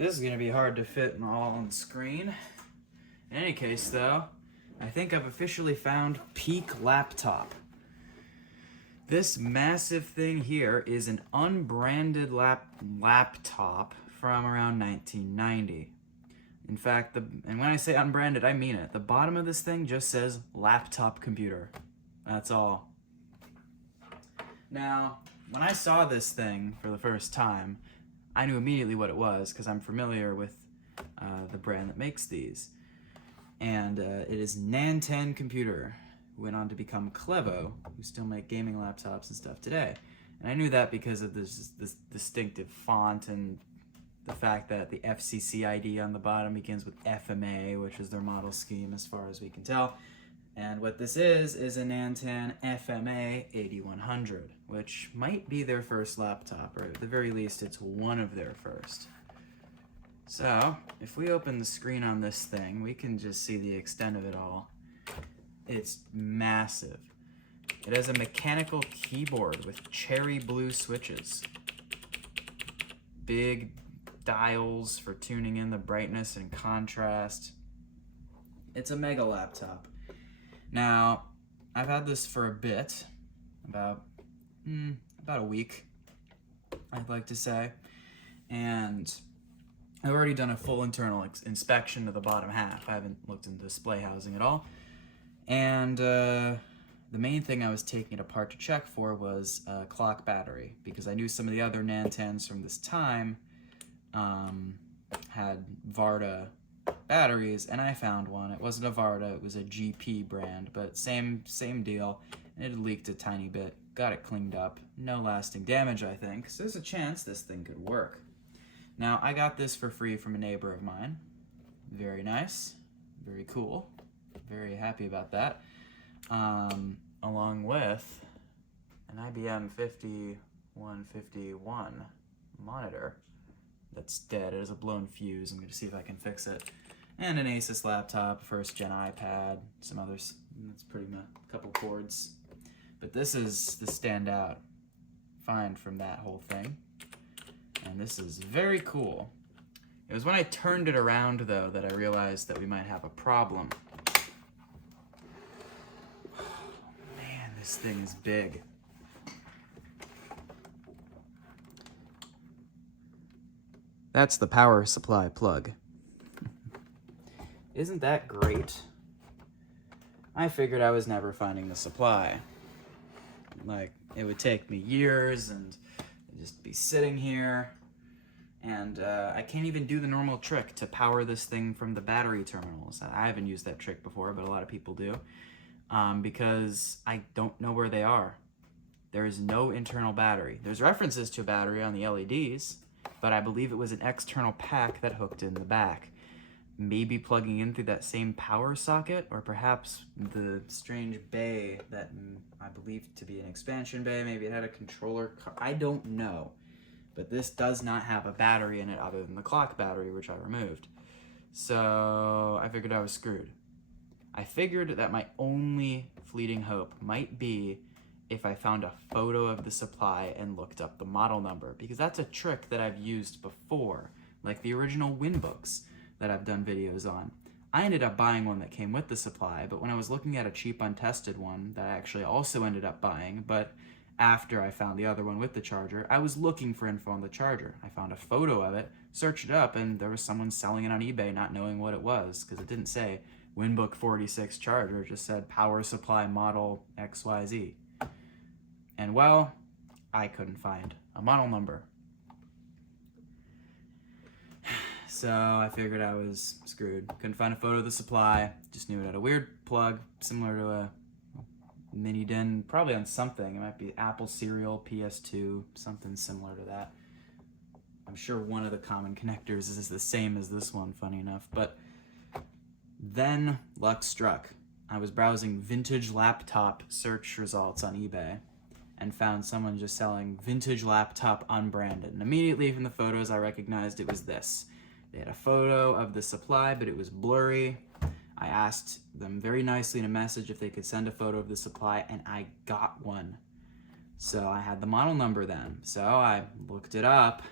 This is going to be hard to fit all on the screen. In any case, though, I think I've officially found peak laptop. This massive thing here is an unbranded laptop from around 1990. In fact, and when I say unbranded, I mean it. The bottom of this thing just says laptop computer. That's all. Now, when I saw this thing for the first time, I knew immediately what it was because I'm familiar with the brand that makes these. And it is Nan Tan Computer, who went on to become Clevo, who still make gaming laptops and stuff today. And I knew that because of this distinctive font and the fact that the FCC ID on the bottom begins with FMA, which is their model scheme as far as we can tell. And what this is a Nan Tan FMA 8100, which might be their first laptop, or at the very least it's one of their first. So, if we open the screen on this thing, we can just see the extent of it all. It's massive. It has a mechanical keyboard with cherry blue switches. Big dials for tuning in the brightness and contrast. It's a mega laptop. Now, I've had this for a bit, about a week, I'd like to say, and I've already done a full internal inspection of the bottom half. I haven't looked into display housing at all, and the main thing I was taking it apart to check for was a clock battery, because I knew some of the other Nan Tans from this time had Varda batteries, and I found one. It wasn't a Varda, it was a GP brand, but same deal, and it had leaked a tiny bit. Got it cleaned up. No lasting damage, I think, so there's a chance this thing could work. Now, I got this for free from a neighbor of mine. Very nice, very cool, very happy about that. Along with an IBM 5151 monitor that's dead. It has a blown fuse. I'm going to see if I can fix it. And an Asus laptop, first gen iPad, some others. That's pretty much a couple cords. But this is the standout find from that whole thing. And this is very cool. It was when I turned it around, though, that I realized that we might have a problem. Man, this thing is big. That's the power supply plug. Isn't that great? I figured I was never finding the supply. Like, it would take me years and I'd just be sitting here, and I can't even do the normal trick to power this thing from the battery terminals. I haven't used that trick before, but a lot of people do, because I don't know where they are. There is no internal battery. There's references to a battery on the LEDs, but I believe it was an external pack that hooked in the back. Maybe plugging in through that same power socket, or perhaps the strange bay that I believe to be an expansion bay. Maybe it had a controller. I don't know. But this does not have a battery in it other than the clock battery, which I removed. So I figured I was screwed. I figured that my only fleeting hope might be if I found a photo of the supply and looked up the model number, because that's a trick that I've used before, like the original Winbooks that I've done videos on. I ended up buying one that came with the supply, but when I was looking at a cheap untested one that I actually also ended up buying, but after I found the other one with the charger, I was looking for info on the charger. I found a photo of it, searched it up, and there was someone selling it on eBay not knowing what it was, because it didn't say Winbook 46 charger, it just said power supply model XYZ. And well, I couldn't find a model number. So I figured I was screwed. Couldn't find a photo of the supply. Just knew it had a weird plug, similar to a mini DIN, probably on something. It might be Apple Serial, PS2, something similar to that. I'm sure one of the common connectors is the same as this one, funny enough. But then luck struck. I was browsing vintage laptop search results on eBay and found someone just selling vintage laptop unbranded. And immediately from the photos, I recognized it was this. They had a photo of the supply, but it was blurry. I asked them very nicely in a message if they could send a photo of the supply, and I got one. So I had the model number then. So I looked it up,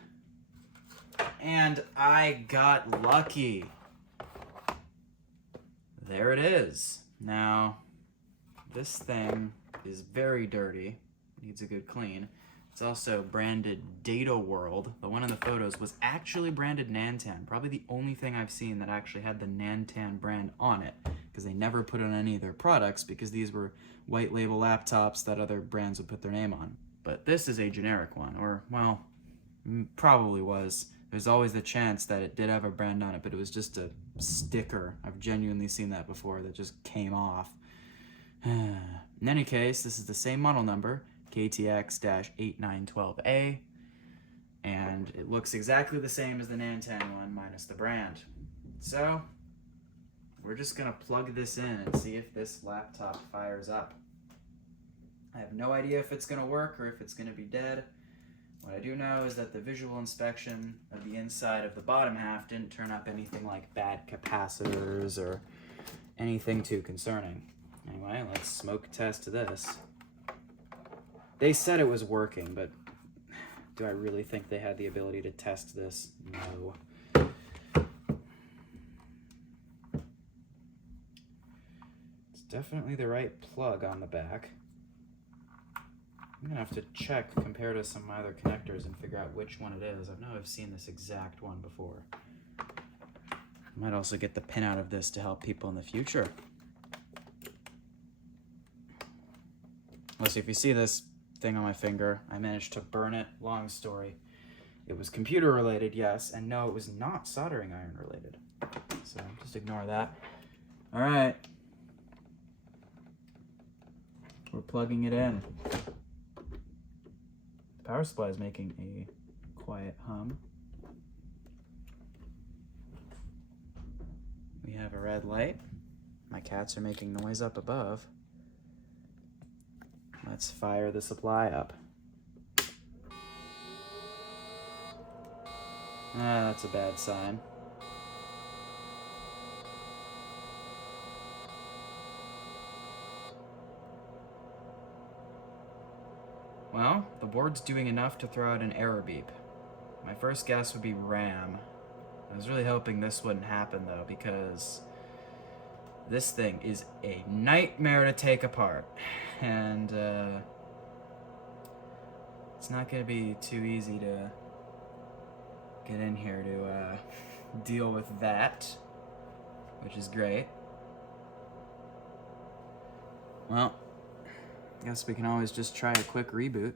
And I got lucky. There it is. Now, this thing is very dirty. Needs a good clean. It's also branded Data World. The one in the photos was actually branded Nan Tan. Probably the only thing I've seen that actually had the Nan Tan brand on it, because they never put it on any of their products because these were white label laptops that other brands would put their name on. But this is a generic one, or, well, probably was. There's always the chance that it did have a brand on it, but it was just a sticker. I've genuinely seen that before that just came off. In any case, this is the same model number, KTX-8912A, and it looks exactly the same as the Nan Tan one minus the brand. So we're just gonna plug this in and see if this laptop fires up. I have no idea if it's gonna work or if it's gonna be dead. What I do know is that the visual inspection of the inside of the bottom half didn't turn up anything like bad capacitors or anything too concerning. Anyway, let's smoke test this. They said it was working, but do I really think they had the ability to test this? No. It's definitely the right plug on the back. I'm gonna have to check, compare to some of my other connectors and figure out which one it is. I know I've seen this exact one before. I might also get the pin out of this to help people in the future. Let's see, if you see this thing on my finger, I managed to burn it. Long story. It was computer related, yes, and no, it was not soldering iron related. So just ignore that. All right. We're plugging it in. The power supply is making a quiet hum. We have a red light. My cats are making noise up above. Let's fire the supply up. That's a bad sign. Well, the board's doing enough to throw out an error beep. My first guess would be RAM. I was really hoping this wouldn't happen though, because this thing is a nightmare to take apart. And it's not going to be too easy to get in here to deal with that, which is great. Well, I guess we can always just try a quick reboot.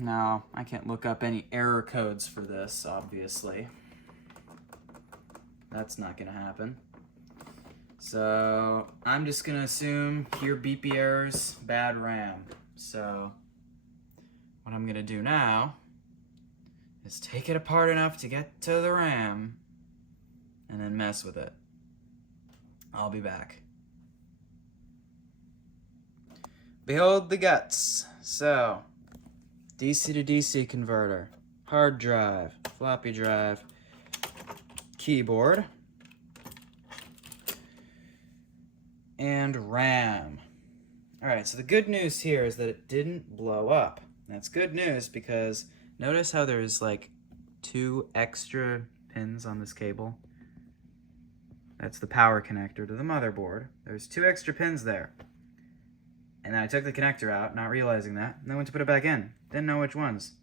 Now, I can't look up any error codes for this, obviously. That's not gonna happen. So, I'm just gonna assume here beepy errors, bad RAM. So, what I'm gonna do now is take it apart enough to get to the RAM and then mess with it. I'll be back. Behold the guts. So, DC to DC converter, hard drive, floppy drive, keyboard, and RAM. All right, so the good news here is that it didn't blow up. That's good news because notice how there's like 2 extra pins on this cable. That's the power connector to the motherboard. There's 2 extra pins there. And then I took the connector out, not realizing that, and then went to put it back in. Didn't know which ones.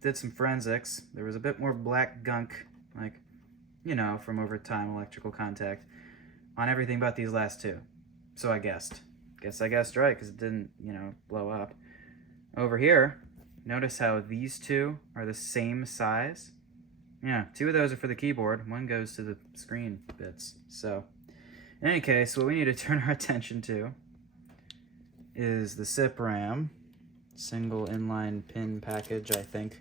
Did some forensics. There was a bit more black gunk, like, you know, from over time electrical contact, on everything but these last 2. So I guessed. I guessed right, because it didn't, you know, blow up. Over here, notice how these 2 are the same size. Yeah, 2 of those are for the keyboard. 1 goes to the screen bits. So, in any case, what we need to turn our attention to is the SIP RAM, single inline pin package, I think.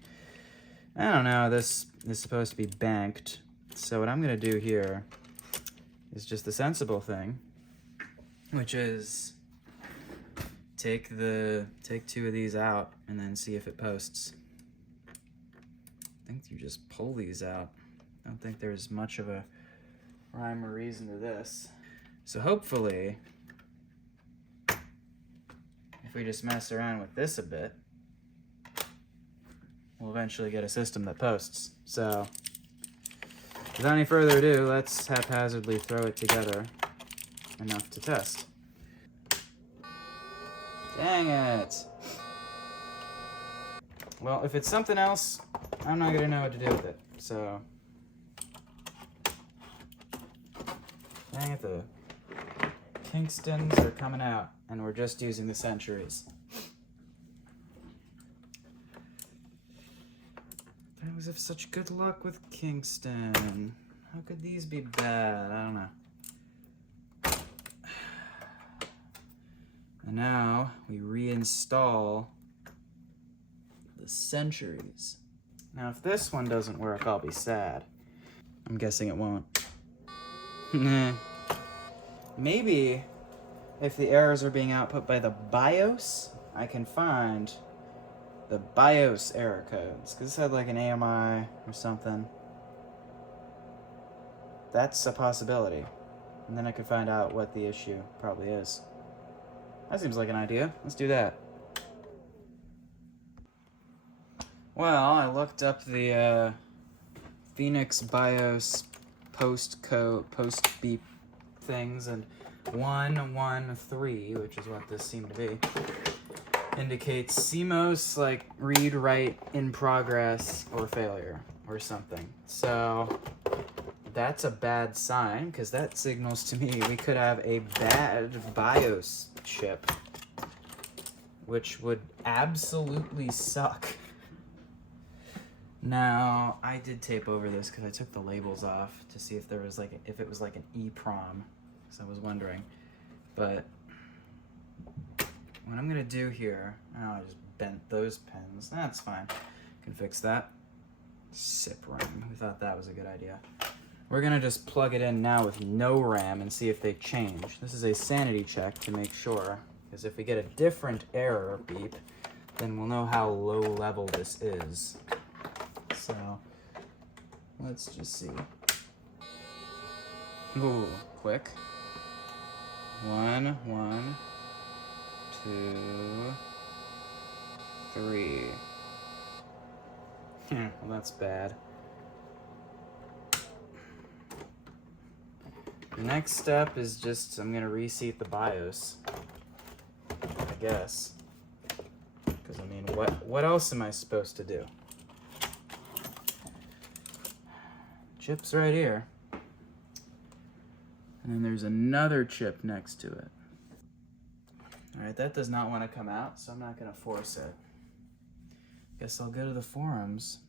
I don't know, this is supposed to be banked. So what I'm gonna do here is just the sensible thing, which is take 2 of these out and then see if it posts. I think you just pull these out. I don't think there's much of a rhyme or reason to this. So hopefully, if we just mess around with this a bit, we'll eventually get a system that posts. So without any further ado, let's haphazardly throw it together enough to test. Dang it! Well, if it's something else, I'm not gonna know what to do with it, so... Dang it, the Kingstons are coming out, and we're just using the centuries. I always have such good luck with Kingston. How could these be bad? I don't know. And now we reinstall the centuries. Now if this one doesn't work, I'll be sad. I'm guessing it won't. Maybe if the errors are being output by the BIOS, I can find the BIOS error codes. Because this had like an AMI or something. That's a possibility. And then I could find out what the issue probably is. That seems like an idea. Let's do that. Well, I looked up the Phoenix BIOS post beep things, and 113, which is what this seemed to be, indicates CMOS like read write in progress or failure or something. So that's a bad sign, because that signals to me we could have a bad BIOS chip, which would absolutely suck. Now, I did tape over this because I took the labels off to see if there was like if it was like an EEPROM, because I was wondering. But what I'm gonna do here, oh, I just bent those pins. That's fine. Can fix that. SIP RAM. Who thought that was a good idea? We're gonna just plug it in now with no RAM and see if they change. This is a sanity check to make sure, because if we get a different error beep, then we'll know how low level this is. So let's just see. Ooh, quick. 1, 1, 2, 3. Well, that's bad. The next step is just, I'm gonna reseat the BIOS, I guess. Because I mean, what else am I supposed to do? Chip's right here. And then there's another chip next to it. Alright, that does not want to come out, so I'm not gonna force it. Guess I'll go to the forums.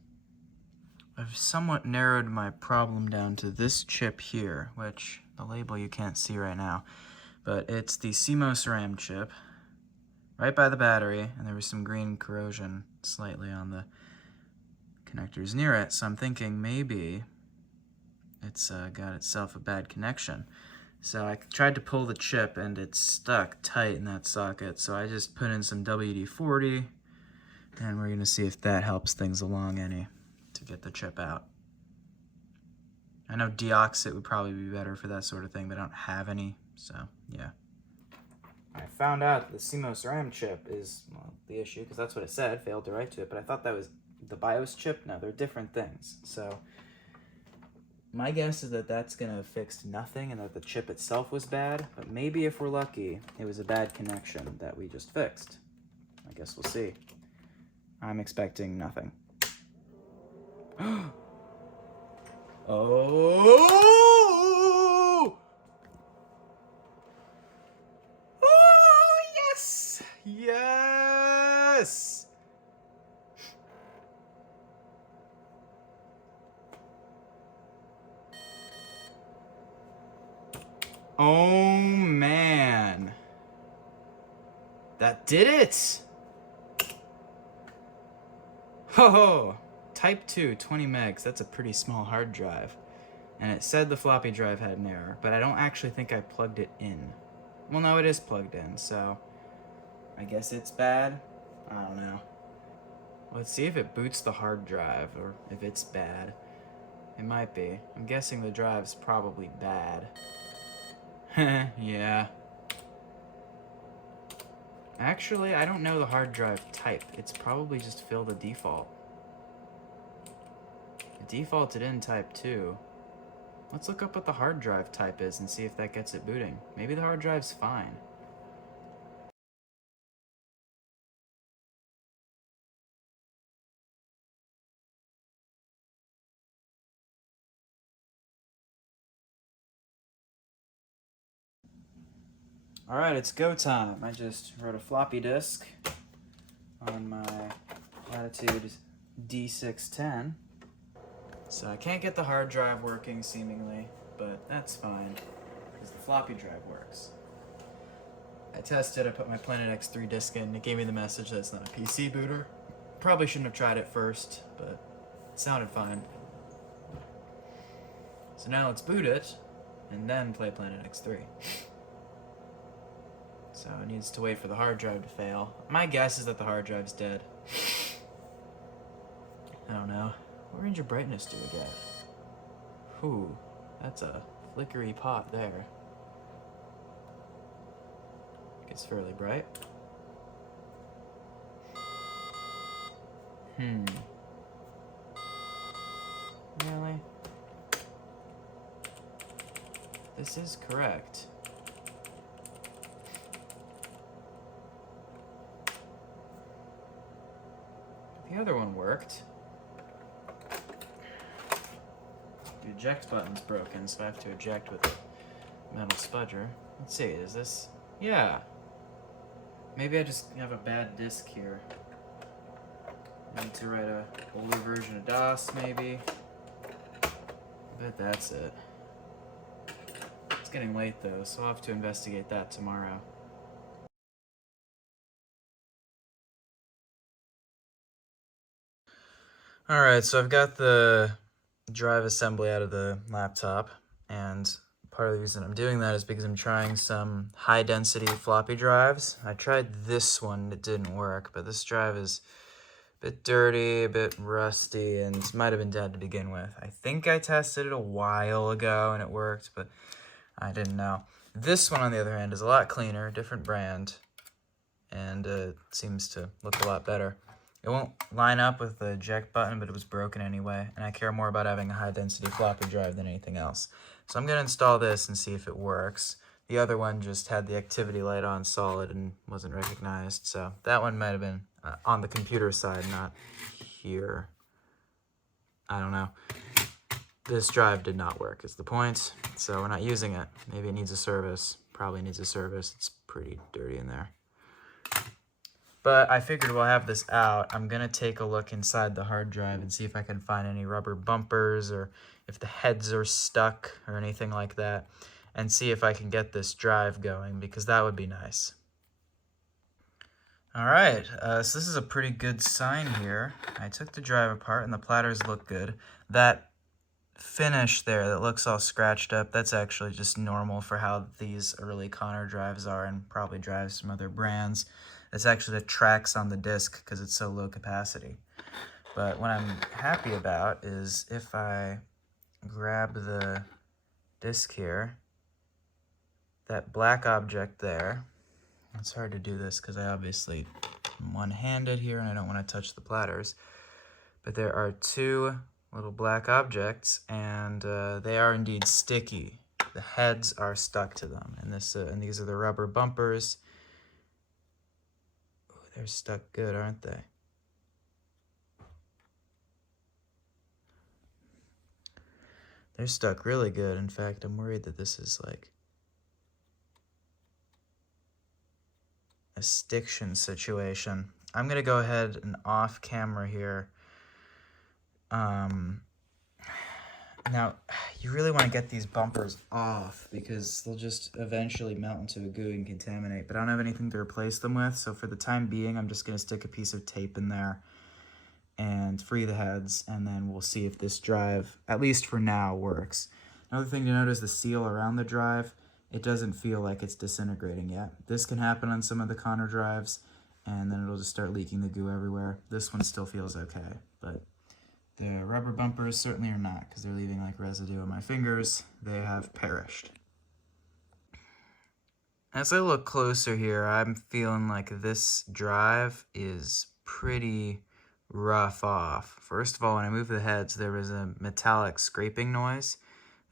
I've somewhat narrowed my problem down to this chip here, which the label you can't see right now, but it's the CMOS RAM chip, right by the battery, and there was some green corrosion slightly on the connectors near it, so I'm thinking maybe it's got itself a bad connection. So I tried to pull the chip and it's stuck tight in that socket, so I just put in some WD-40, and we're gonna see if that helps things along any to get the chip out. I know deoxit would probably be better for that sort of thing, but I don't have any, so yeah. I found out the CMOS RAM chip is, well, the issue, because that's what it said, failed to write to it, but I thought that was the BIOS chip. No, they're different things. So my guess is that that's gonna fix nothing and that the chip itself was bad, but maybe if we're lucky, it was a bad connection that we just fixed. I guess we'll see. I'm expecting nothing. Oh! Oh, yes! Yes! Oh, man. That did it! Ho! Type 2, 20 megs. That's a pretty small hard drive. And it said the floppy drive had an error, but I don't actually think I plugged it in. Well, no, it is plugged in, so I guess it's bad. I don't know. Let's see if it boots the hard drive, or if it's bad. It might be. I'm guessing the drive's probably bad. Yeah. Actually, I don't know the hard drive type. It's probably just filled the default. It defaulted in type 2. Let's look up what the hard drive type is and see if that gets it booting. Maybe the hard drive's fine. Alright, it's go time. I just wrote a floppy disk on my Latitude D610. So I can't get the hard drive working, seemingly, but that's fine, because the floppy drive works. I tested, I put my Planet X3 disk in, it gave me the message that it's not a PC booter. Probably shouldn't have tried it first, but it sounded fine. So now let's boot it, and then play Planet X3. So it needs to wait for the hard drive to fail. My guess is that the hard drive's dead. I don't know. What range of brightness do we get? Whew, that's a flickery pot there. It's fairly bright. Really? This is correct. The other one worked. The eject button's broken, so I have to eject with a metal spudger. Let's see, is this... Yeah. Maybe I just have a bad disk here. I need to write a older version of DOS, maybe. I bet that's it. It's getting late, though, so I'll have to investigate that tomorrow. Alright, so I've got the drive assembly out of the laptop, and part of the reason I'm doing that is because I'm trying some high-density floppy drives. I tried this one, it didn't work, but this drive is a bit dirty, a bit rusty, and might have been dead to begin with. I think I tested it a while ago and it worked, but I didn't know. This one, on the other hand, is a lot cleaner, different brand, and it seems to look a lot better. It won't line up with the eject button, but it was broken anyway, and I care more about having a high-density floppy drive than anything else. So I'm going to install this and see if it works. The other one just had the activity light on solid and wasn't recognized, so that one might have been on the computer side, not here. I don't know. This drive did not work, is the point, so we're not using it. Maybe it needs a service. Probably needs a service. It's pretty dirty in there. But I figured while I have this out, I'm going to take a look inside the hard drive and see if I can find any rubber bumpers or if the heads are stuck or anything like that, and see if I can get this drive going, because that would be nice. Alright, so this is a pretty good sign here. I took the drive apart and the platters look good. That finish there that looks all scratched up, that's actually just normal for how these early Connor drives are, and probably drives from other brands. It's actually the tracks on the disc because it's so low capacity. But what I'm happy about is if I grab the disc here, that black object there, it's hard to do this because I obviously am one-handed here and I don't want to touch the platters, but there are two little black objects, and they are indeed sticky. The heads are stuck to them, and these are the rubber bumpers. Ooh, they're stuck good, aren't they? They're stuck really good. In fact, I'm worried that this is like a stiction situation. I'm gonna go ahead and off camera here. Now, you really want to get these bumpers off because they'll just eventually melt into a goo and contaminate, but I don't have anything to replace them with, so for the time being, I'm just going to stick a piece of tape in there and free the heads, and then we'll see if this drive, at least for now, works. Another thing to note is the seal around the drive. It doesn't feel like it's disintegrating yet. This can happen on some of the Connor drives, and then it'll just start leaking the goo everywhere. This one still feels okay, but the rubber bumpers certainly are not, because they're leaving like residue on my fingers. They have perished. As I look closer here, I'm feeling like this drive is pretty rough off. First of all, when I moved the heads, there was a metallic scraping noise.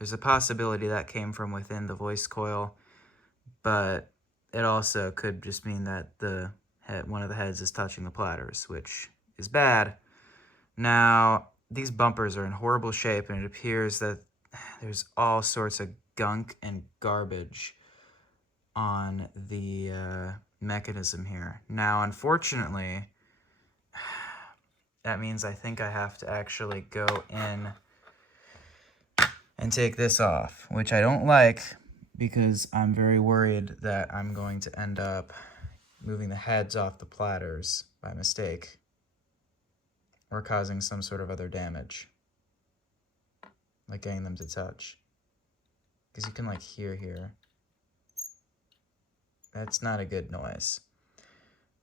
There's a possibility that came from within the voice coil, but it also could just mean that one of the heads is touching the platters, which is bad. Now, these bumpers are in horrible shape, and it appears that there's all sorts of gunk and garbage on the mechanism here. Now, unfortunately, that means I think I have to actually go in and take this off, which I don't like because I'm very worried that I'm going to end up moving the heads off the platters by mistake or causing some sort of other damage, like getting them to touch. Because you can like hear here. That's not a good noise.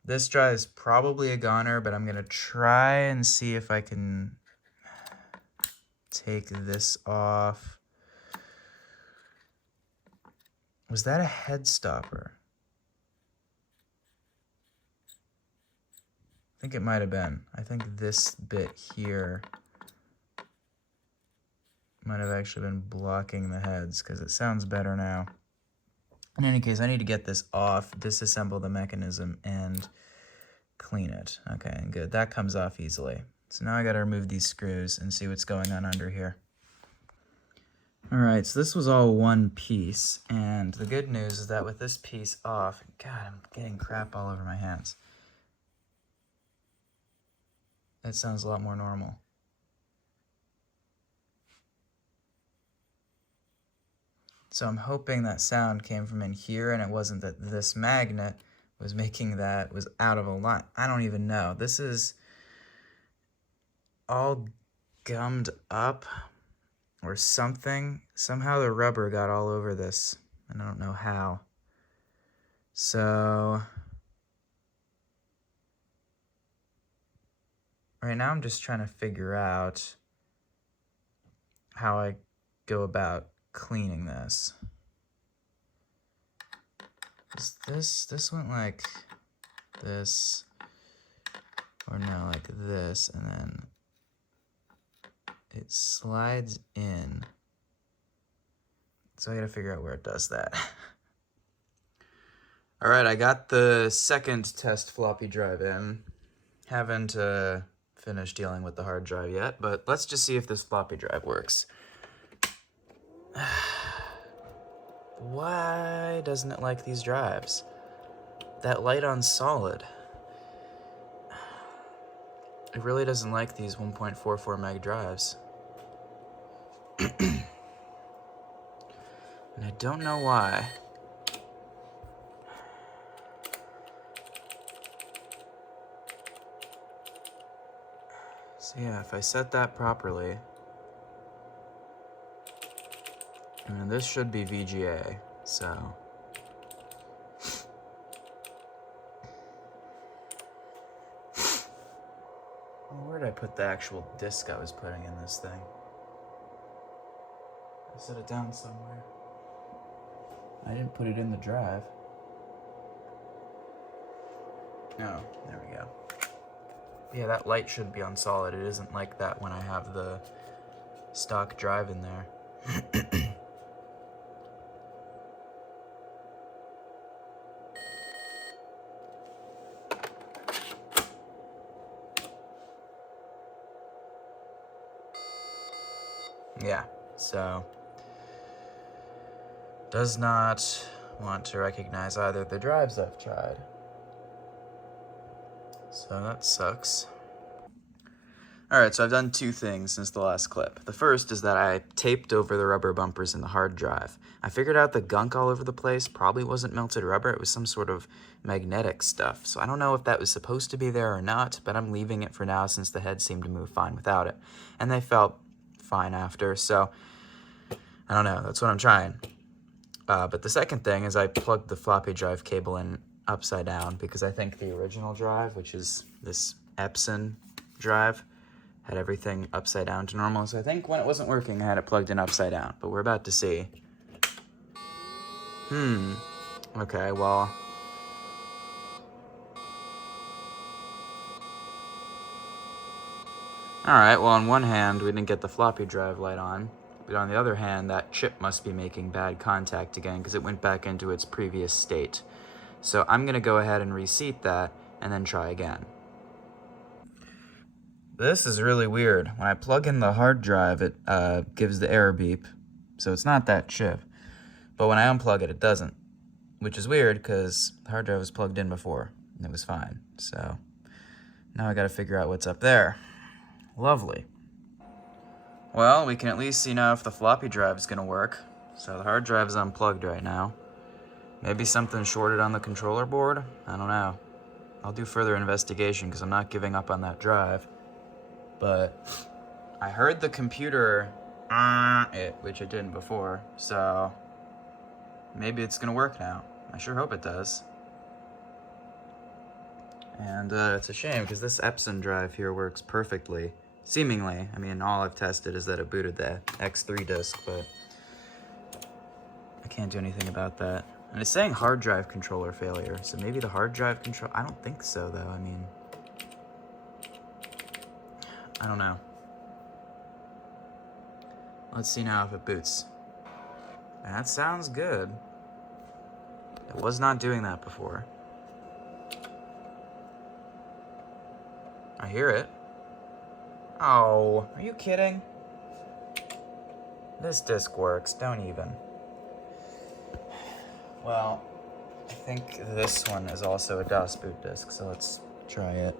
This drive is probably a goner, but I'm gonna try and see if I can take this off. Was that a head stopper? I think it might have been. I think this bit here might have actually been blocking the heads because it sounds better now. In any case, I need to get this off, disassemble the mechanism, and clean it. Okay, good. That comes off easily. So now I gotta remove these screws and see what's going on under here. Alright, so this was all one piece, and the good news is that with this piece off, God, I'm getting crap all over my hands. That sounds a lot more normal. So I'm hoping that sound came from in here and it wasn't that this magnet was making that was out of alignment. I don't even know. This is all gummed up or something. Somehow the rubber got all over this, and I don't know how. So right now I'm just trying to figure out how I go about cleaning this. This went like this, or no, like this, and then it slides in. So I gotta figure out where it does that. All right, I got the second test floppy drive in. Haven't finished dealing with the hard drive yet, but let's just see if this floppy drive works. Why doesn't it like these drives? That light on solid. It really doesn't like these 1.44 meg drives. And I don't know why. So yeah, if I set that properly, and this should be VGA, so. Where did I put the actual disc I was putting in this thing? I set it down somewhere. I didn't put it in the drive. No, there we go. Yeah, that light should be on solid. It isn't like that when I have the stock drive in there. Yeah, so does not want to recognize either of the drives I've tried. So that sucks. Alright, so I've done two things since the last clip. The first is that I taped over the rubber bumpers in the hard drive. I figured out the gunk all over the place probably wasn't melted rubber, it was some sort of magnetic stuff. So I don't know if that was supposed to be there or not, but I'm leaving it for now since the head seemed to move fine without it. And they felt fine after, so I don't know, that's what I'm trying. But the second thing is I plugged the floppy drive cable in upside down because I think the original drive, which is this Epson drive, had everything upside down to normal. So I think when it wasn't working, I had it plugged in upside down, but we're about to see. Okay, well... Alright, well, on one hand, we didn't get the floppy drive light on. But on the other hand, that chip must be making bad contact again because it went back into its previous state. So I'm going to go ahead and reseat that and then try again. This is really weird. When I plug in the hard drive, it gives the error beep. So it's not that chip. But when I unplug it, it doesn't. Which is weird because the hard drive was plugged in before and it was fine. So now I got to figure out what's up there. Lovely. Well, we can at least see now if the floppy drive is going to work. So the hard drive is unplugged right now. Maybe something shorted on the controller board? I don't know. I'll do further investigation because I'm not giving up on that drive. But I heard the computer which it didn't before, so maybe it's going to work now. I sure hope it does. And it's a shame because this Epson drive here works perfectly. Seemingly. I mean, all I've tested is that it booted the X3 disk, but I can't do anything about that. And it's saying hard drive controller failure, so maybe the hard drive control... I don't think so, though. I mean... I don't know. Let's see now if it boots. And that sounds good. It was not doing that before. I hear it. Oh, are you kidding? This disk works, don't even. Well, I think this one is also a DOS boot disk, so let's try it.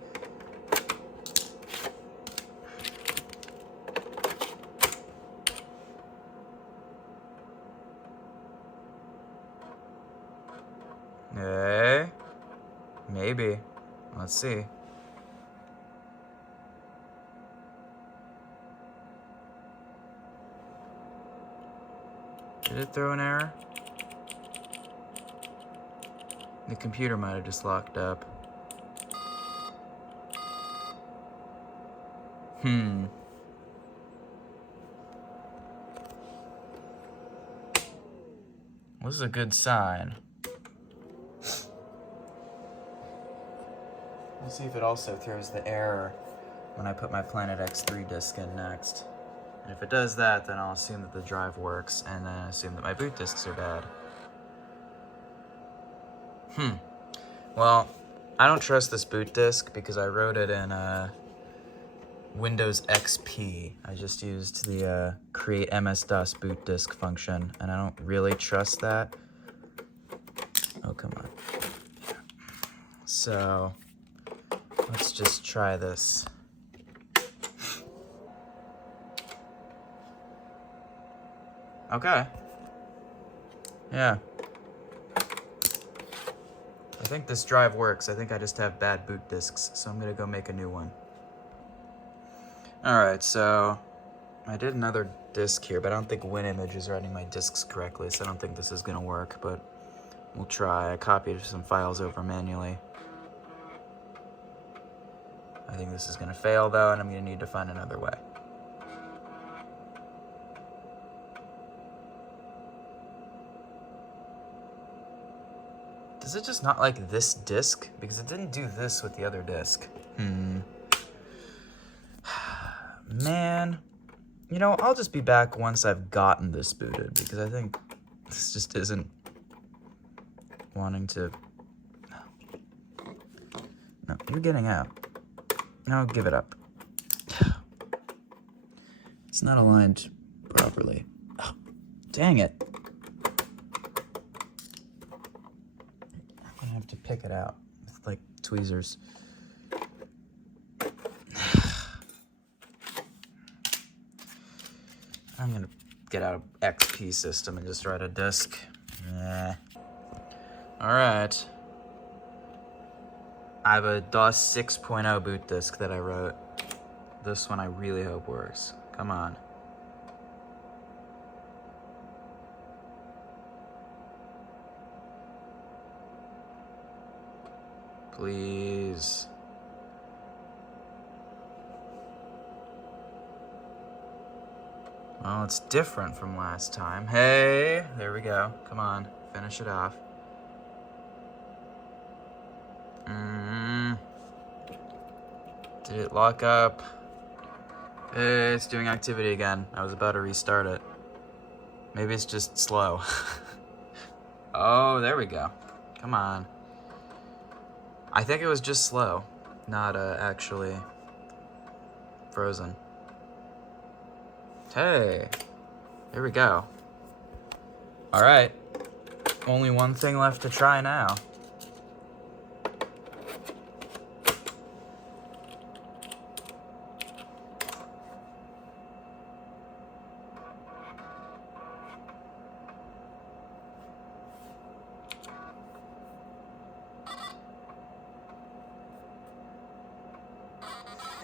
Hey, maybe. Let's see. Did it throw an error? The computer might have just locked up. This is a good sign. Let's see if it also throws the error when I put my Planet X3 disk in next. And if it does that, then I'll assume that the drive works, and then assume that my boot disks are bad. Well, I don't trust this boot disk because I wrote it in Windows XP. I just used the create MS-DOS boot disk function, and I don't really trust that. Oh, come on. So, let's just try this. Okay. Yeah. I think this drive works. I think I just have bad boot disks, so I'm gonna go make a new one. Alright, so I did another disk here, but I don't think WinImage is writing my disks correctly, so I don't think this is gonna work, but we'll try. I copied some files over manually. I think this is gonna fail though, and I'm gonna need to find another way. Does it just not like this disk? Because it didn't do this with the other disk. Man. You know, I'll just be back once I've gotten this booted, because I think this just isn't wanting to... No, you're getting out. No, give it up. It's not aligned properly. Oh, dang it. I'm gonna have to pick it out with, like, tweezers. I'm gonna get out of XP system and just write a disk. Alright. I have a DOS 6.0 boot disk that I wrote. This one I really hope works. Come on. Please. Well, it's different from last time. Hey, there we go. Come on, finish it off. Did it lock up? It's doing activity again. I was about to restart it. Maybe it's just slow. Oh, there we go. Come on. I think it was just slow, not actually frozen. Hey, here we go. All right, only one thing left to try now.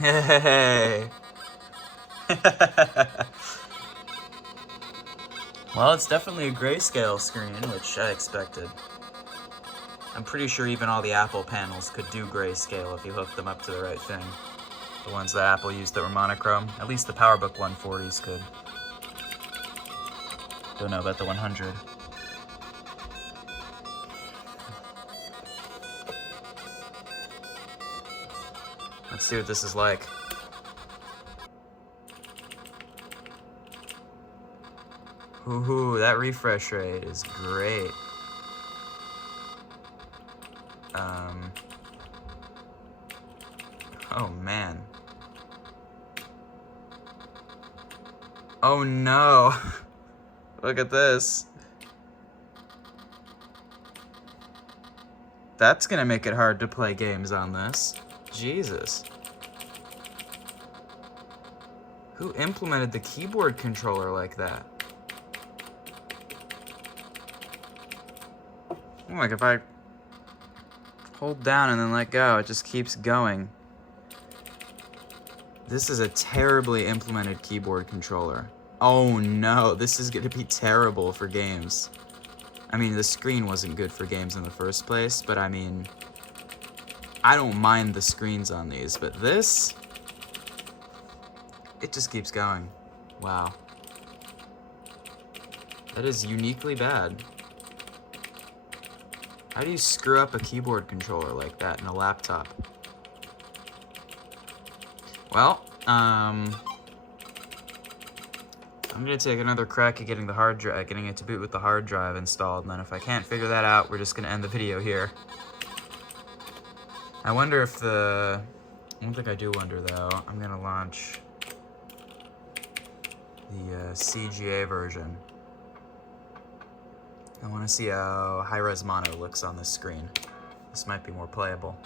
Hey. Well, it's definitely a grayscale screen, which I expected. I'm pretty sure even all the Apple panels could do grayscale if you hooked them up to the right thing. The ones that Apple used that were monochrome. At least the PowerBook 140s could. Don't know about the 100. Let's see what this is like. Ooh, that refresh rate is great. Oh man. Oh no. Look at this. That's gonna make it hard to play games on this. Jesus. Who implemented the keyboard controller like that? Like if I hold down and then let go, it just keeps going. This is a terribly implemented keyboard controller. Oh no, this is gonna be terrible for games. I mean, the screen wasn't good for games in the first place, but I mean, I don't mind the screens on these, but this, it just keeps going. Wow. That is uniquely bad. How do you screw up a keyboard controller like that in a laptop? Well, I'm gonna take another crack at getting the hard drive, getting it to boot with the hard drive installed, and then if I can't figure that out, we're just gonna end the video here. I wonder if the, one thing I do wonder though, I'm gonna launch the CGA version. I want to see how high-res mono looks on this screen. This might be more playable.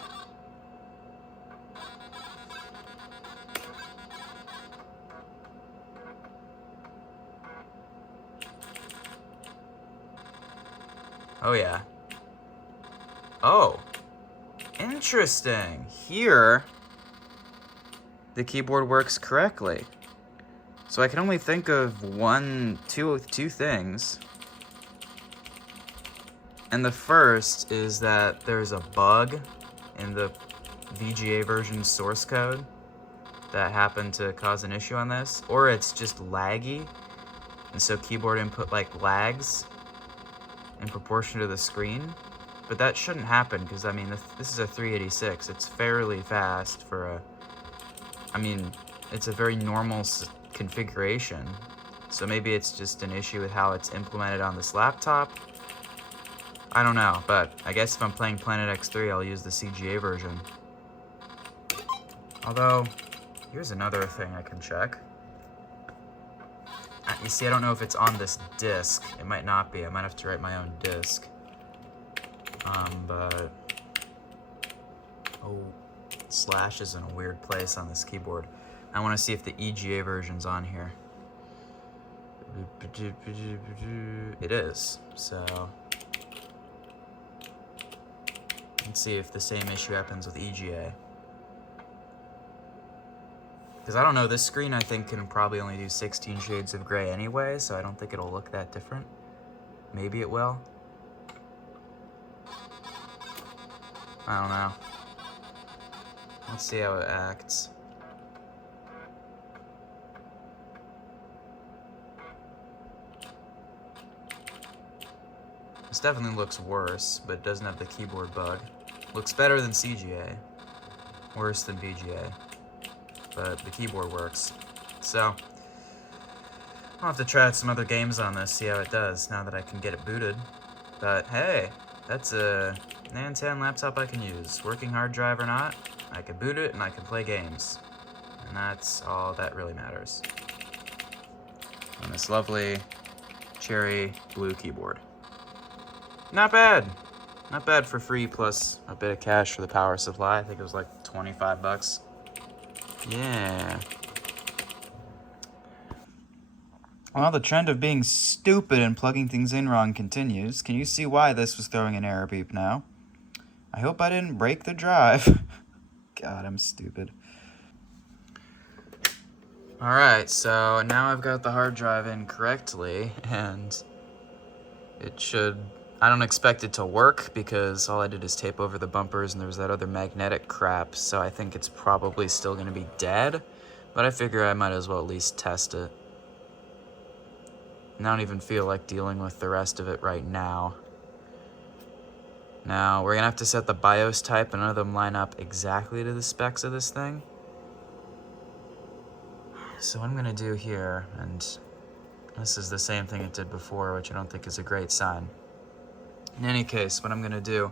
Oh yeah. Oh, interesting. Here, the keyboard works correctly. So I can only think of two things. And the first is that there's a bug in the VGA version source code that happened to cause an issue on this, or it's just laggy, and so keyboard input like lags in proportion to the screen. But that shouldn't happen because I mean this is a 386. It's fairly fast for a, I mean it's a very normal configuration. So maybe it's just an issue with how it's implemented on this laptop. I don't know, but I guess if I'm playing Planet X3, I'll use the CGA version. Although, here's another thing I can check. You see, I don't know if it's on this disc. It might not be. I might have to write my own disc. But... oh, slash is in a weird place on this keyboard. I want to see if the EGA version's on here. It is, so... let's see if the same issue happens with EGA. Because I don't know, this screen I think can probably only do 16 shades of gray anyway, so I don't think it'll look that different. Maybe it will. I don't know. Let's see how it acts. This definitely looks worse, but it doesn't have the keyboard bug. Looks better than CGA. Worse than VGA. But the keyboard works. So, I'll have to try out some other games on this, see how it does, now that I can get it booted. But hey, that's a Nan Tan laptop I can use. Working hard drive or not, I can boot it and I can play games. And that's all that really matters. And this lovely cherry blue keyboard. Not bad. Not bad for free, plus a bit of cash for the power supply. I think it was like 25 bucks. Yeah. Well, the trend of being stupid and plugging things in wrong continues. Can you see why this was throwing an error beep now? I hope I didn't break the drive. God, I'm stupid. Alright, so now I've got the hard drive in correctly, and it should... I don't expect it to work because all I did is tape over the bumpers and there was that other magnetic crap, so I think it's probably still going to be dead, but I figure I might as well at least test it. And I don't even feel like dealing with the rest of it right now. Now, we're going to have to set the BIOS type and none of them line up exactly to the specs of this thing. So what I'm going to do here, and this is the same thing it did before, which I don't think is a great sign. In any case, what I'm going to do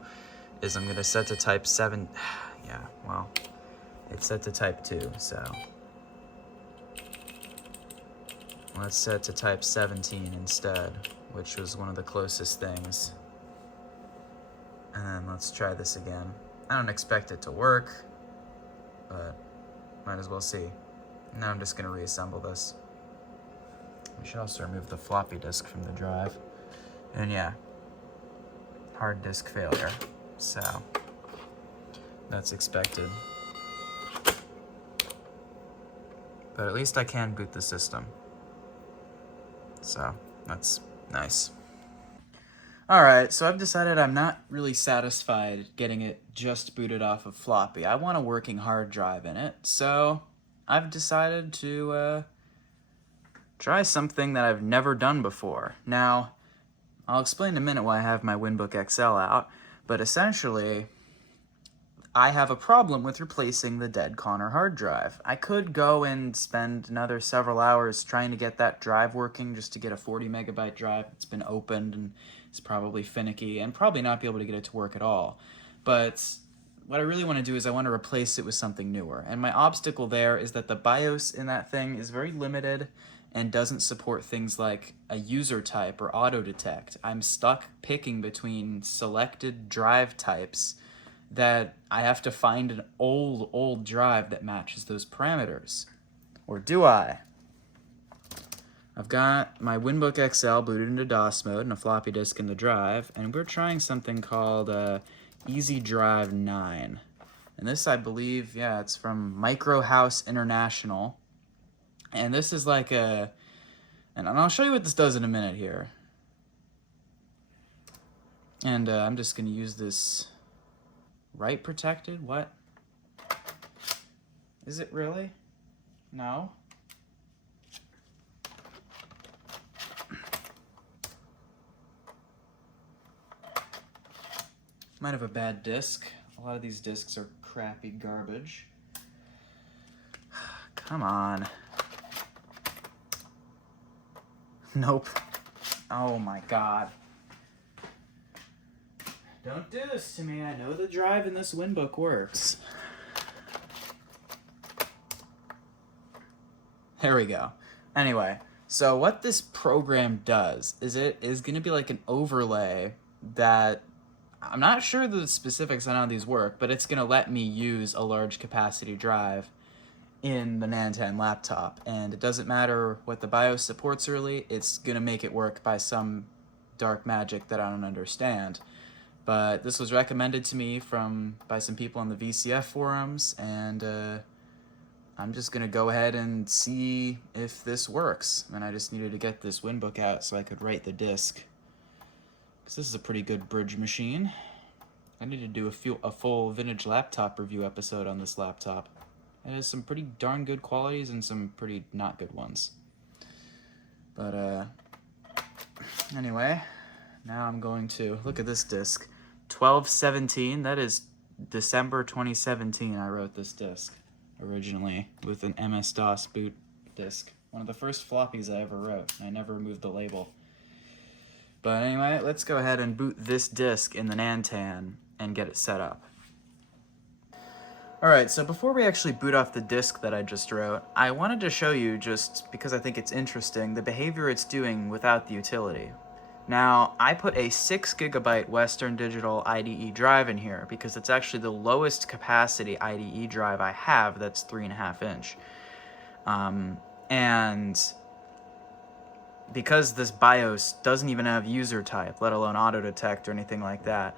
is I'm going to set to type 7. Yeah, well, it's set to type 2, so let's set to type 17 instead, which was one of the closest things. And then let's try this again. I don't expect it to work, but might as well see. Now I'm just going to reassemble this. We should also remove the floppy disk from the drive. And yeah, hard disk failure, so that's expected. But at least I can boot the system, so that's nice. Alright, so I've decided I'm not really satisfied getting it just booted off of floppy. I want a working hard drive in it, so I've decided to try something that I've never done before. Now, I'll explain in a minute why I have my Winbook XL out, but essentially, I have a problem with replacing the dead Connor hard drive. I could go and spend another several hours trying to get that drive working just to get a 40 megabyte drive that's been opened and it's probably finicky and probably not be able to get it to work at all. But what I really want to do is I want to replace it with something newer. And my obstacle there is that the BIOS in that thing is very limited and doesn't support things like a user type or auto detect. I'm stuck picking between selected drive types that I have to find an old drive that matches those parameters. Or do I? I've got my Winbook XL booted into DOS mode and a floppy disk in the drive, and we're trying something called Easy Drive 9. And this, I believe, yeah, it's from Micro House International. And this is like and I'll show you what this does in a minute here. And I'm just going to use this write protected. What? Is it really? No? Might have a bad disk. A lot of these disks are crappy garbage. Come on. Nope. Oh my god. Don't do this to me. I know the drive in this Winbook works. There we go. Anyway, so what this program does is it is going to be like an overlay that I'm not sure the specifics on how these work, but it's going to let me use a large capacity drive in the Nan Tan laptop, and it doesn't matter what the BIOS supports really, it's going to make it work by some dark magic that I don't understand. But this was recommended to me by some people on the VCF forums, and I'm just going to go ahead and see if this works. And I just needed to get this Winbook out so I could write the disk, because this is a pretty good bridge machine. I need to do a full vintage laptop review episode on this laptop. It has some pretty darn good qualities and some pretty not good ones. But anyway, now I'm going to look at this disc. 1217, that is December 2017 I wrote this disk originally with an MS-DOS boot disk. One of the first floppies I ever wrote. I never removed the label. But anyway, let's go ahead and boot this disk in the Nan Tan and get it set up. Alright, so before we actually boot off the disk that I just wrote, I wanted to show you, just because I think it's interesting, the behavior it's doing without the utility. Now, I put a 6 GB Western Digital IDE drive in here because it's actually the lowest capacity IDE drive I have that's 3.5 inch. And because this BIOS doesn't even have user type, let alone auto detect or anything like that,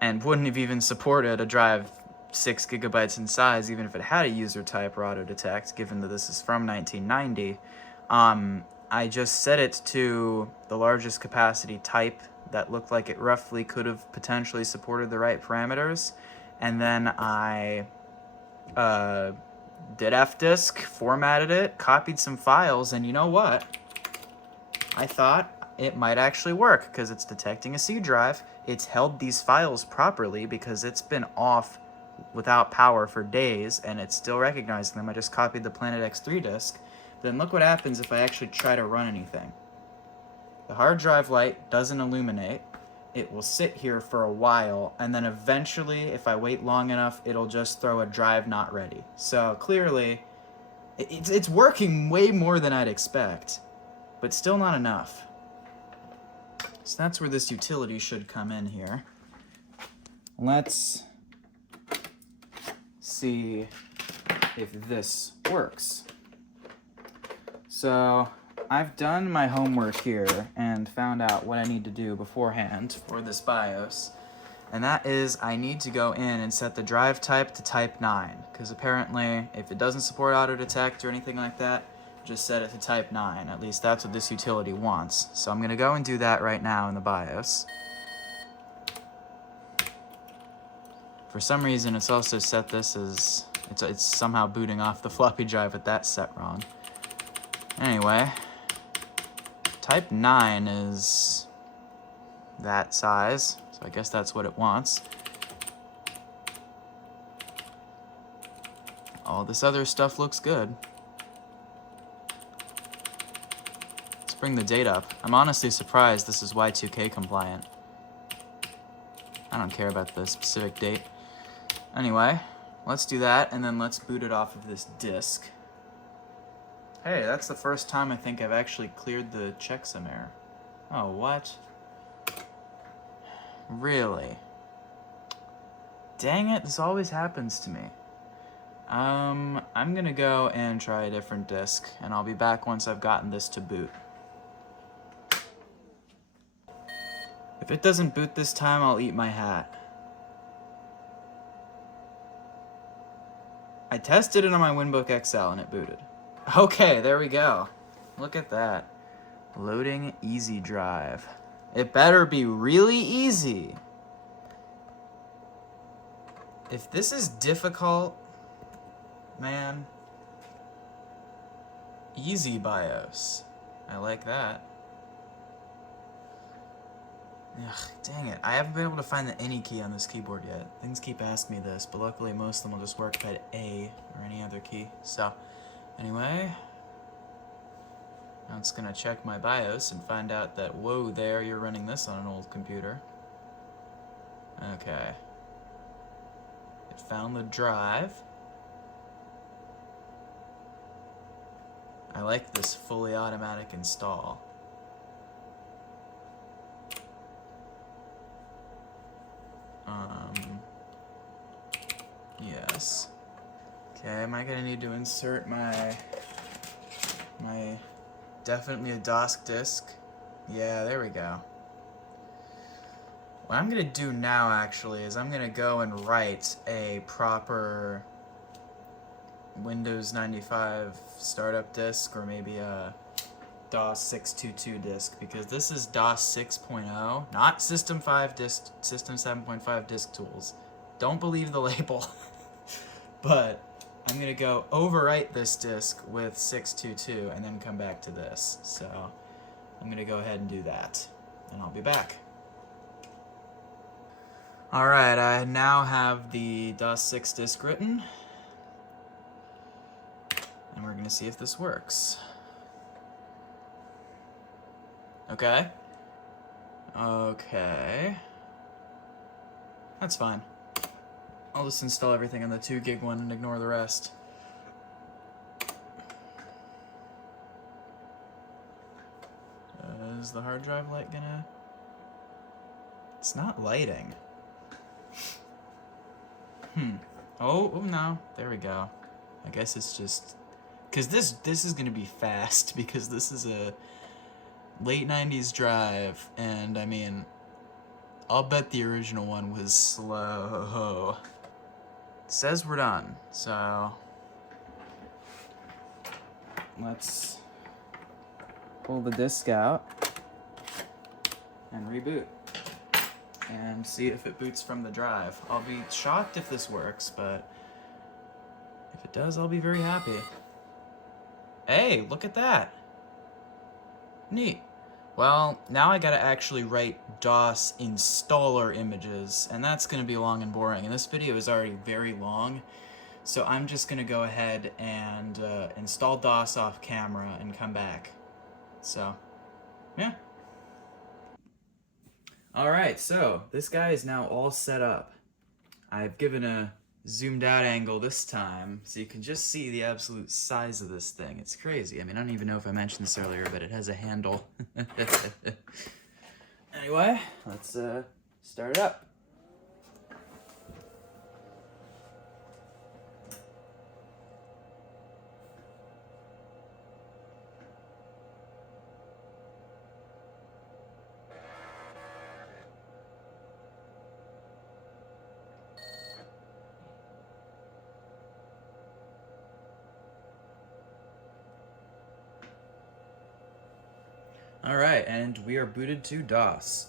and wouldn't have even supported a drive 6 GB in size even if it had a user type or auto detect, given that this is from 1990, I just set it to the largest capacity type that looked like it roughly could have potentially supported the right parameters, and then I did fdisk, formatted it, copied some files, and you know what? I thought it might actually work because it's detecting a C drive. It's held these files properly because it's been off without power for days and it's still recognizing them. I just copied the Planet X3 disk. Then look what happens if I actually try to run anything. The hard drive light doesn't illuminate. It will sit here for a while, and then eventually, if I wait long enough, it'll just throw a drive not ready. So clearly, it's working way more than I'd expect, but still not enough. So that's where this utility should come in here. Let's see if this works. So I've done my homework here and found out what I need to do beforehand for this BIOS, and that is I need to go in and set the drive type to type 9, because apparently if it doesn't support auto detect or anything like that, just set it to type 9. At least that's what this utility wants. So I'm going to go and do that right now in the BIOS. For some reason it's also set this as, it's somehow booting off the floppy drive with that set wrong. Anyway, type 9 is that size, so I guess that's what it wants. All this other stuff looks good. Let's bring the date up. I'm honestly surprised this is Y2K compliant. I don't care about the specific date. Anyway, let's do that, and then let's boot it off of this disk. Hey, that's the first time I think I've actually cleared the checksum error. Oh, what? Really? Dang it, this always happens to me. I'm gonna go and try a different disk, and I'll be back once I've gotten this to boot. If it doesn't boot this time, I'll eat my hat. I tested it on my Winbook XL and it booted. Okay, there we go. Look at that. Loading easy drive. It better be really easy. If this is difficult, man, easy BIOS. I like that. Ugh, dang it. I haven't been able to find the any key on this keyboard yet. Things keep asking me this, but luckily most of them will just work by A or any other key. So, anyway, now it's gonna check my BIOS and find out that, whoa there, you're running this on an old computer. Okay. It found the drive. I like this fully automatic install. Yes. Okay, am I gonna need to insert my definitely a DOS disk? Yeah, there we go. What I'm gonna do now actually is I'm gonna go and write a proper Windows 95 startup disk, or maybe a DOS 622 disk, because this is DOS 6.0, not System 5 disk, System 7.5 disk tools. Don't believe the label. But I'm gonna go overwrite this disk with 622 and then come back to this. So I'm gonna go ahead and do that, and I'll be back. Alright, I now have the DOS 6 disk written, and we're going to see if this works. Okay. Okay. That's fine. I'll just install everything on the 2 gig one and ignore the rest. Is the hard drive light gonna... It's not lighting. Oh, no. There we go. I guess it's just... Because this is gonna be fast, because this is a late 90s drive, and I mean, I'll bet the original one was slow. It says we're done, so let's pull the disk out and reboot and see if it boots from the drive. I'll be shocked if this works, but if it does, I'll be very happy. Hey, look at that. Neat. Well, now I gotta actually write DOS installer images, and that's gonna be long and boring. And this video is already very long, so I'm just gonna go ahead and install DOS off camera and come back. So, yeah. Alright, so this guy is now all set up. I've given a zoomed out angle this time, so you can just see the absolute size of this thing. It's crazy. I mean, I don't even know if I mentioned this earlier, but it has a handle. Anyway, let's start it up. Alright, and we are booted to DOS.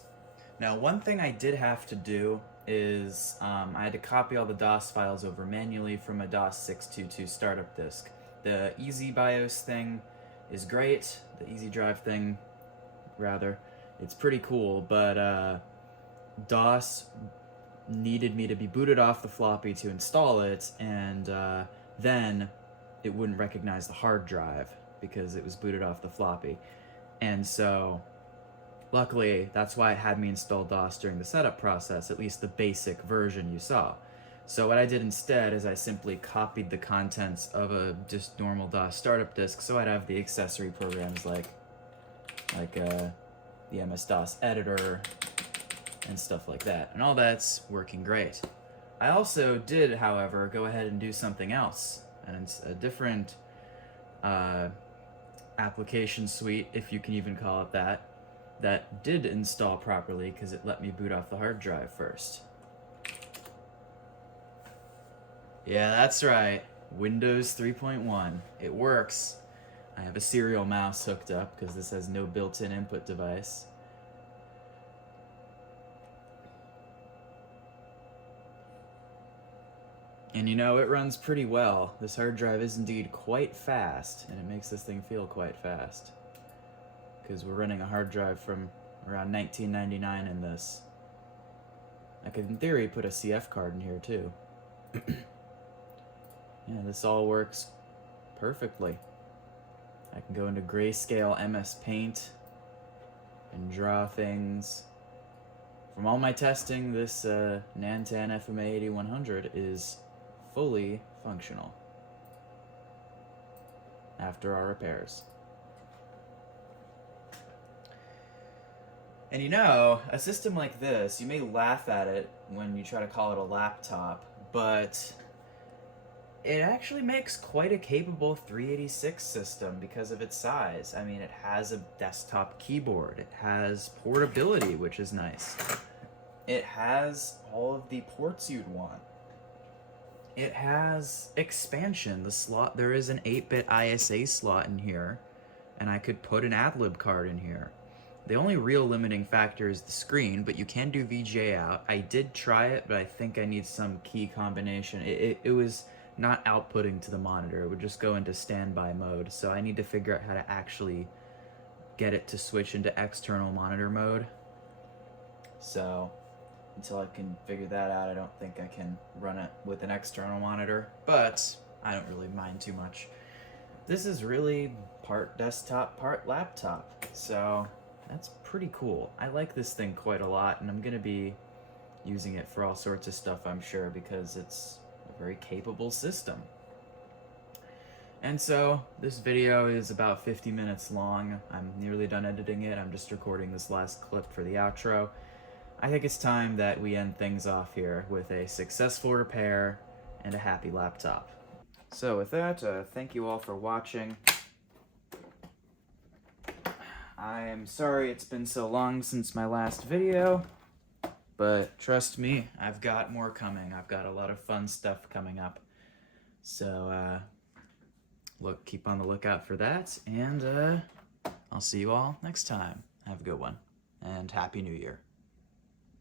Now, one thing I did have to do is I had to copy all the DOS files over manually from a DOS 622 startup disk. The Easy BIOS thing is great, the Easy Drive thing, rather. It's pretty cool, but DOS needed me to be booted off the floppy to install it, and then it wouldn't recognize the hard drive because it was booted off the floppy. And so, luckily, that's why it had me install DOS during the setup process, at least the basic version you saw. So what I did instead is I simply copied the contents of a just normal DOS startup disk, so I'd have the accessory programs like the MS-DOS editor and stuff like that. And all that's working great. I also did, however, go ahead and do something else, and it's a different application suite, if you can even call it that, that did install properly because it let me boot off the hard drive first. Yeah, that's right. Windows 3.1. It works. I have a serial mouse hooked up because this has no built-in input device. And you know, it runs pretty well. This hard drive is indeed quite fast, and it makes this thing feel quite fast. Because we're running a hard drive from around 1999 in this. I could, in theory, put a CF card in here, too. Yeah, this all works perfectly. I can go into grayscale MS Paint and draw things. From all my testing, this Nan Tan FMA 8100 is fully functional after our repairs. And you know, a system like this, you may laugh at it when you try to call it a laptop, but it actually makes quite a capable 386 system because of its size. I mean, it has a desktop keyboard, it has portability, which is nice. It has all of the ports you'd want. It has expansion. The slot, there is an 8-bit ISA slot in here, and I could put an AdLib card in here. The only real limiting factor is the screen, but you can do VGA out. I did try it, but I think I need some key combination. It was not outputting to the monitor. It would just go into standby mode, so I need to figure out how to actually get it to switch into external monitor mode. So until I can figure that out. I don't think I can run it with an external monitor, but I don't really mind too much. This is really part desktop, part laptop, so that's pretty cool. I like this thing quite a lot, and I'm gonna be using it for all sorts of stuff, I'm sure, because it's a very capable system. And so this video is about 50 minutes long. I'm nearly done editing it. I'm just recording this last clip for the outro. I think it's time that we end things off here with a successful repair and a happy laptop. So with that, thank you all for watching. I'm sorry it's been so long since my last video, but trust me, I've got more coming. I've got a lot of fun stuff coming up. So, keep on the lookout for that, and I'll see you all next time. Have a good one, and Happy New Year.